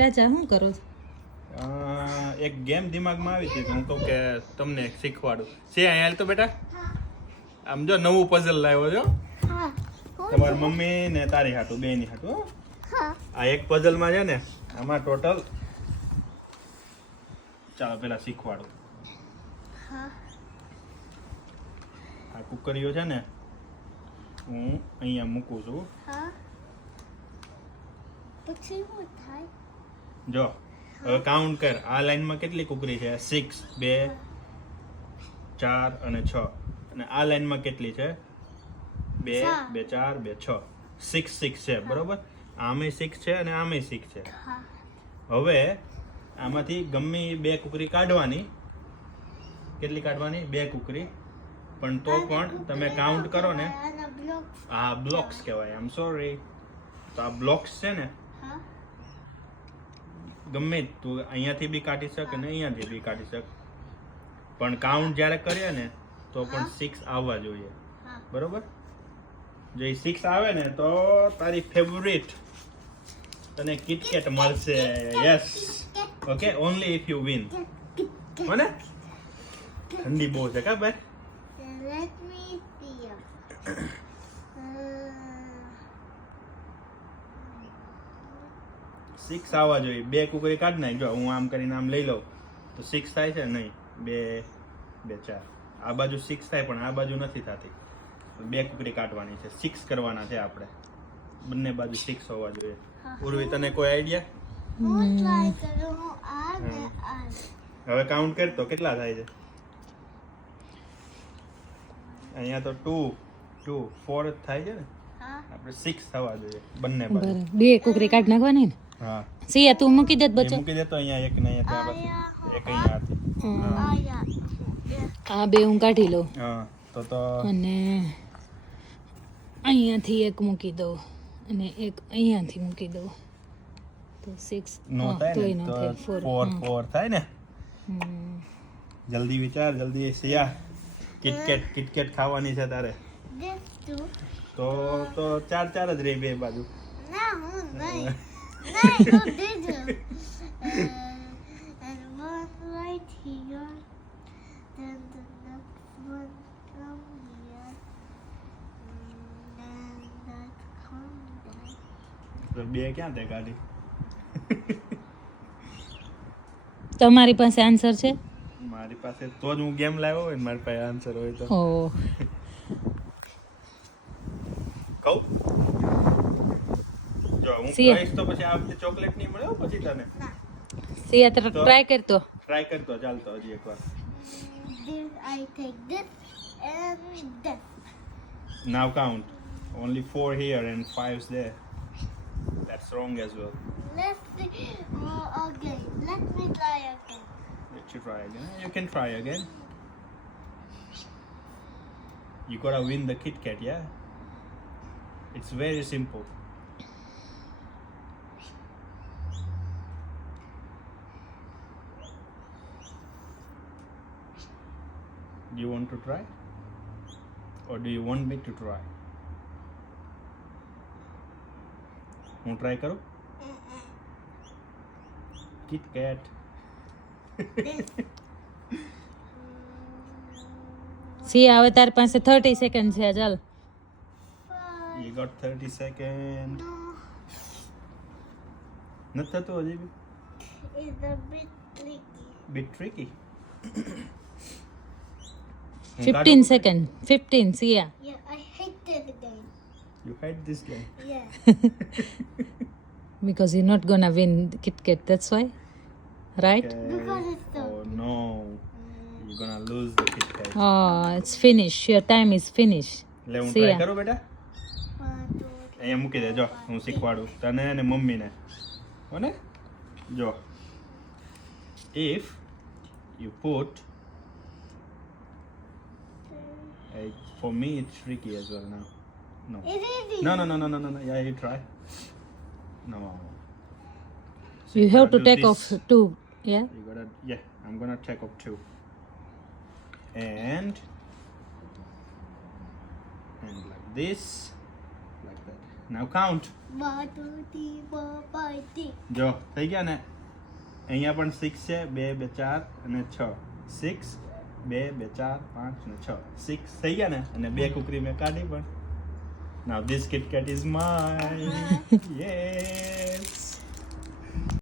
રાજા શું કરો છો? એક ગેમ દિમાગમાં આવી હતી તો હું કહું કે તમને એક શીખવાડું છે અહીંયા હાલ તો બેટા આમ જો નવું પઝલ લાવ્યો છો તમારી મમ્મી ને તારી હાટું બે ની હાટું હો. આ એક પઝલમાં છે ને આમાં ટોટલ ચાલો પેલા શીખવાડું આ કુકરીઓ છે ને હું અહીંયા મૂકું છું પછી શું થાય? જો હવે કાઉન્ટ કર આ લાઈનમાં કેટલી કુકરી છે 6 2 4 અને 6 અને આ લાઈનમાં કેટલી છે 2 2 4 2 6 6 6 છે બરોબર આમે 6 છે અને આમે 6 છે હવે આમાંથી ગમે બે કુકરી કાઢવાની કેટલી કાઢવાની બે કુકરી પણ તો પણ તમે કાઉન્ટ કરો ને આ બ્લોક્સ કહેવાય આઈ એમ સોરી તો આ બ્લોક્સ છે ને ગમે તું અહીંયાથી બી કાઢી શક અને અહીંયાથી બી કાઢી શક પણ કાઉન્ટ જ્યારે કરીએ ને તો પણ 6 આવવા જોઈએ બરોબર જો 6 આવે ને તો તારી ફેવરિટ તને કિટકેટ મળશે yes okay only if you win મને ઠંડી બહુ છે કા ભાઈ Let me see. 6 આવવા જોઈએ બે કુકરી કાઢ નાખ જો હું આમ કરીને આમ લઈ લઉં તો 6 થાય છે નહીં 2 2 4 આ બાજુ 6 થાય પણ આ બાજુ નથી થતી બે કુકરી કાઢવાની છે 6 કરવાના છે આપણે બંને બાજુ 6 હોવા જોઈએ ઉર્વી તને કોઈ આઈડિયા હું ટ્રાય કરું આ ને આ હવે કાઉન્ટ કર તો કેટલા થાય છે અહીંયા તો 2 2 4 જ થાય છે ને આપણે 6 થવા જોઈએ બંને બાજુ બરાબર બે કુકરી કાઢ નાખવાની ને હા સિયા તું મૂકી દે એ બચ્ચો મૂકી દેતો અહીંયા એક ને અહીંયા ત્યાં એક અહીંયા હતી. આયા આ બે હું કાઢી લઉં હા તો અને અહીંયાથી એક મૂકી દઉં અને એક અહીંયાથી મૂકી દઉં તો 6 નો થાય તોય ને ન તો થાય 4 4 થાય ને જલ્દી વિચાર જલ્દી સિયા કિટકેટ ખાવાની છે તારે this two તો ચાર ચાર જ રહી બે બાજુ ના હું નહીં નહીં તો this and one right here then the next one come here and that come there તો બે ક્યાં તે કાઢી તમારી પાસે આન્સર છે મારી પાસે તો જ હું ગેમ લાવ્યો હોય ને મારી પાસે આન્સર હોય તો ઓ કહું જો હું સિયા. કહીશ તો પછી આ વખતે ચોકલેટ નહીં મળે હો પછી તને સિયા ટ્રાય કરતો ટ્રાય કરતો ચાલતો હજી એકવાર this I take this and this now count only 4 here and 5's there that's wrong as well let's see again let me try again let you try again you can try again you gotta win the Kit Kat yeah it's very simple do you want to try or do you want me to try હું try કરું Kit Kat સિયા હવે તારી પાસે 30 second છે ચાલ you got 30 seconds નથી થતું હજી બી it's a bit tricky bit tricky 15 second 15 Siya yeah I hate this game you hate this game yeah because you're not gonna win the Kit Kat that's why right Okay. Because it's so oh no you're gonna lose the Kit Kat oh it's finished your time is finished એટલે હું સિયા. Try કરું બેટા 1 2 અહીંયા મૂકી દે જો હું શીખવાડું તને અને મમ્મીને હો ને જો if you put for me it's tricky as well now no it's easy no yeah you try no you have to do take this. off 2 yeah You gotta, yeah, I'm gonna take up 2 and like this like that now count 1 2 3 4 5 6 જો થઈ ગયા ને અહીંયા પણ 6 છે 2 2 4 અને 6 6 2 2 4 5 અને 6 6 થઈ ગયા ને અને 2 કુકરી મેં કાઢી પણ now this KitKat is mine yes